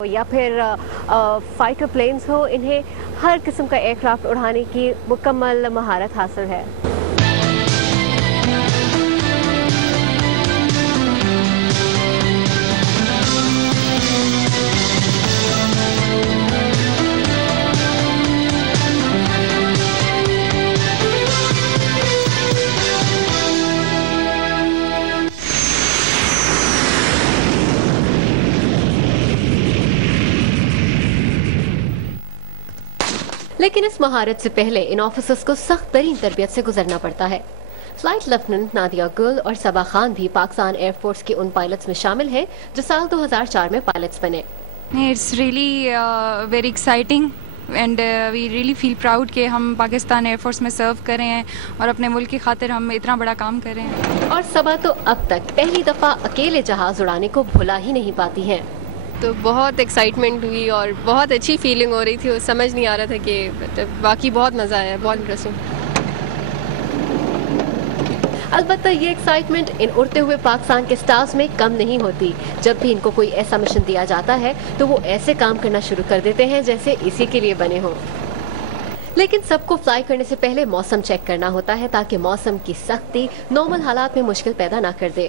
یا پھر fighter planes ہو، انہیں ہر قسم کا ایئر کرافٹ اڑانے کی مکمل مہارت حاصل ہے۔ لیکن اس مہارت سے پہلے ان آفیسرز کو سخت ترین تربیت سے گزرنا پڑتا ہے۔ فلائٹ لیفٹیننٹ نادیہ گل اور صبا خان بھی پاکستان ایئر فورس کے ان پائلٹس میں شامل ہیں جو سال 2004 میں پائلٹس بنے۔ It's really very exciting and we really feel proud کہ ہم پاکستان ایئر فورس میں سرو کر رہے ہیں اور اپنے ملک کی خاطر ہم اتنا بڑا کام کر رہے ہیں۔ اور صبا تو اب تک پہلی دفعہ اکیلے جہاز اڑانے کو بھلا ہی نہیں پاتی ہیں۔ تو بہت ایکسائٹمنٹ ہوئی اور بہت اچھی فیلنگ ہو رہی تھی، سمجھ نہیں آ رہا تھا کہ باقی بہت مزہ آیا، بہت انٹرسٹنگ۔ البتہ یہ ایکسائٹمنٹ ان اڑتے ہوئے پاکستان کے سٹارز میں کم نہیں ہوتی۔ جب بھی ان کو کوئی ایسا مشن دیا جاتا ہے تو وہ ایسے کام کرنا شروع کر دیتے ہیں جیسے اسی کے لیے بنے ہوں۔ لیکن سب کو فلائی کرنے سے پہلے موسم چیک کرنا ہوتا ہے تاکہ موسم کی سختی نارمل حالات میں مشکل پیدا نہ کر دے۔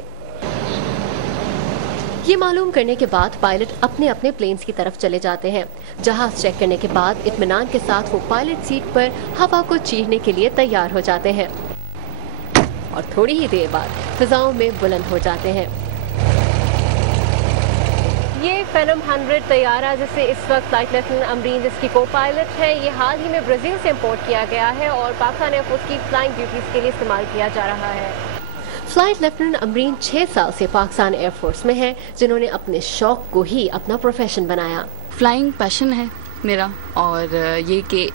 یہ معلوم کرنے کے بعد پائلٹ اپنے اپنے پلینز کی طرف چلے جاتے ہیں۔ جہاز چیک کرنے کے بعد اطمینان کے ساتھ وہ پائلٹ سیٹ پر ہوا کو چیرنے کے لیے تیار ہو جاتے ہیں اور تھوڑی ہی دیر بعد فضاؤں میں بلند ہو جاتے ہیں۔ یہ فینم 100 طیارہ جسے اس وقت فلائٹ لیفٹیننٹ امرین جس کی کو پائلٹ ہے، یہ حال ہی میں برازیل سے امپورٹ کیا گیا ہے اور پاکستان ایئر فورس کی فلائنگ ڈیوٹیز کے لیے استعمال کیا جا رہا ہے۔ فلائٹ لیفٹیننٹ امرین 6 سال سے پاکستان ایئر فورس میں ہیں، جنہوں نے اپنے شوق کو ہی اپنا پروفیشن بنایا۔ فلائنگ پیشن ہے میرا، اور یہ کہ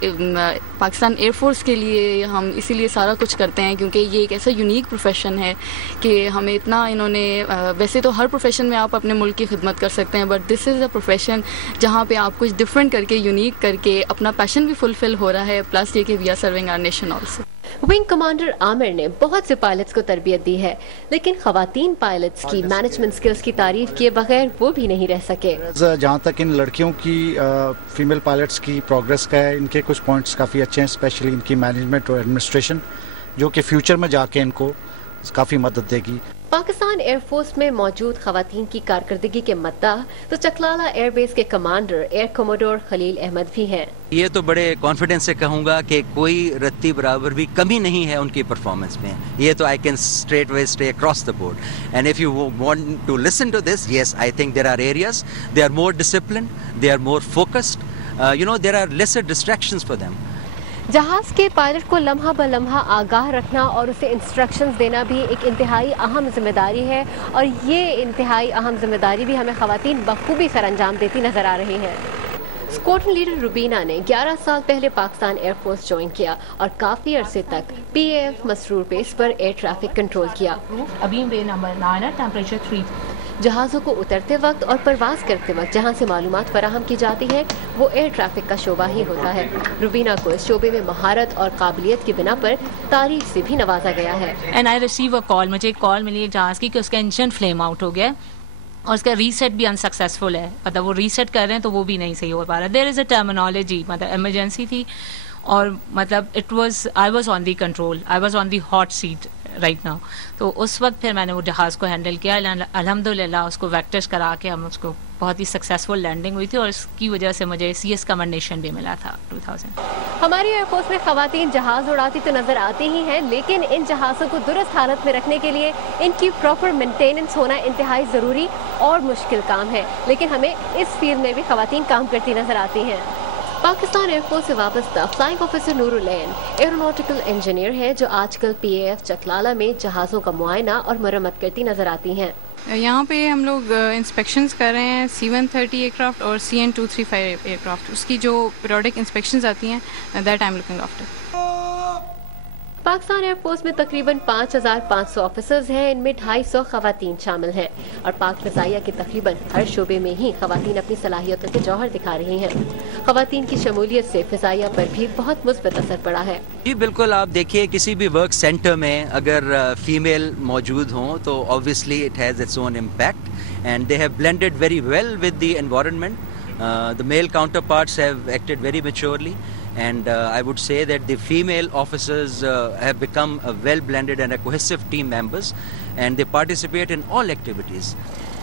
پاکستان ایئر فورس کے لیے ہم اسی لیے سارا کچھ کرتے ہیں کیونکہ یہ ایک ایسا یونیک پروفیشن ہے کہ ہمیں اتنا انہوں نے، ویسے تو ہر پروفیشن میں آپ اپنے ملک کی خدمت کر سکتے ہیں، but this is a profession جہاں پہ آپ کچھ ڈفرینٹ کر کے، یونیک کر کے اپنا پیشن بھی فلفل ہو رہا ہے، پلس یہ کہ we are serving our nation also. Wing commander Aamir نے بہت سے پائلٹس کو تربیت دی ہے، لیکن خواتین پائلٹس کی مینجمنٹ سکلز کی تعریف کیے بغیر وہ بھی نہیں رہ سکے۔ جہاں تک ان لڑکیوں کی فیمیل پائلٹس کی پروگرس کا ہے، ان کے کچھ پوائنٹس کافی اچھے ہیں، اسپیشلی ان کی مینجمنٹ اور ایڈمنسٹریشن، جو کہ فیوچر میں جا کے ان کو کافی مدد دے گی۔ پاکستان ایئر فورس میں موجود خواتین کی کارکردگی کے مداح تو چکلالہ ایئر بیس کے کمانڈر ایئر کوموڈور خلیل احمد بھی ہیں۔ یہ تو بڑے کانفیڈنس سے کہوں گا کہ کوئی رتی برابر بھی کمی نہیں ہے ان کی پرفارمنس میں، یہ تو I can straight way stay across the board, and if you want to listen to this, yes I think there are areas they are more disciplined, they are more focused, there are lesser distractions for them. جہاز کے pilot کو لمحہ بہ لمحہ آگاہ رکھنا اور اسے انسٹرکشنز دینا بھی ایک انتہائی اہم ذمہ داری ہے، اور یہ انتہائی اہم ذمہ داری بھی ہمیں خواتین بخوبی سر انجام دیتی نظر آ رہی ہیں۔ اسکواڈرن لیڈر روبینہ نے 11 سال پہلے پاکستان ایئر فورس جوائن کیا اور کافی عرصے تک پی A F Masroor base per air traffic control کیا۔ ابھی وے نمبر 9 ہے، ٹیمپریچر 3۔ جہازوں کو اترتے وقت اور پرواز کرتے وقت جہاں سے معلومات فراہم کی جاتی ہے وہ ایئر ٹریفک کا شعبہ ہی ہوتا ہے۔ روبینہ کو اس شعبے میں مہارت اور قابلیت کی بنا پر تعریف سے بھی نوازا گیا ہے۔ اینڈ آئی ریسیو اے کال، مجھے ایک کال ملی جہاز کی کہ اس کا انجن فلیم آؤٹ ہو گیا اور اس کا ریسیٹ بھی انسکسیسفل ہے، مطلب وہ ریسیٹ کر رہے ہیں تو وہ بھی نہیں صحیح ہو پا رہا۔ دیر از اے ٹرمینالوجی، مطلب ایمرجنسی تھی اور مطلب I was on the control, I was on the hot seat right now. تو اس وقت پھر میں نے وہ جہاز کو ہینڈل کیا، الحمدللہ اس کو ویکٹرز کرا کے ہم اس کو بہت ہی سکسیزفل لینڈنگ ہوئی تھی اور اس کی وجہ سے مجھے سی ایس کمنڈیشن بھی ملا تھا 2000۔ ہماری ایئر فورس میں خواتین جہاز اڑاتی تو نظر آتی ہی ہیں، لیکن ان جہازوں کو درست حالت میں رکھنے کے لیے ان کی پراپر مینٹیننس ہونا انتہائی ضروری اور مشکل کام ہے، لیکن ہمیں اس فیلڈ میں بھی خواتین کام کرتی نظر آتی ہیں۔ پاکستان ایئر فورس سے وابستہ فلائنگ آفیسر نور العین ایروناٹیکل انجینئر ہیں جو آج کل پی اے ایف چکلالہ میں جہازوں کا معائنہ اور مرمت کرتی نظر آتی ہیں۔ یہاں پہ ہم لوگ انسپیکشنز کر رہے ہیں C-130 ایئر کرافٹ اور CN-235 ایئر کرافٹ، اس کی جو پیریوڈک انسپیکشنز آتی ہیں that I am looking after. Pakistan air force میں تقریباً 5500 آفیسرز ہیں، ان میں 250 خواتین شامل ہیں، اور پاک فضائیہ کے تقریباً ہر شعبے میں ہی خواتین اپنی صلاحیتوں کے جوہر دکھا رہی ہیں۔ خواتین کی شمولیت سے فضائیہ پر بھی بہت مثبت اثر پڑا ہے۔ جی بالکل، آپ دیکھیے کسی بھی ورک سینٹر میں اگر فیمیل موجود ہوں تو obviously it has its own impact and they have blended very well with the environment. The male counterparts have acted very maturely, and I would say that the female officers have become a well-blended and a cohesive team members, and they participate in all activities.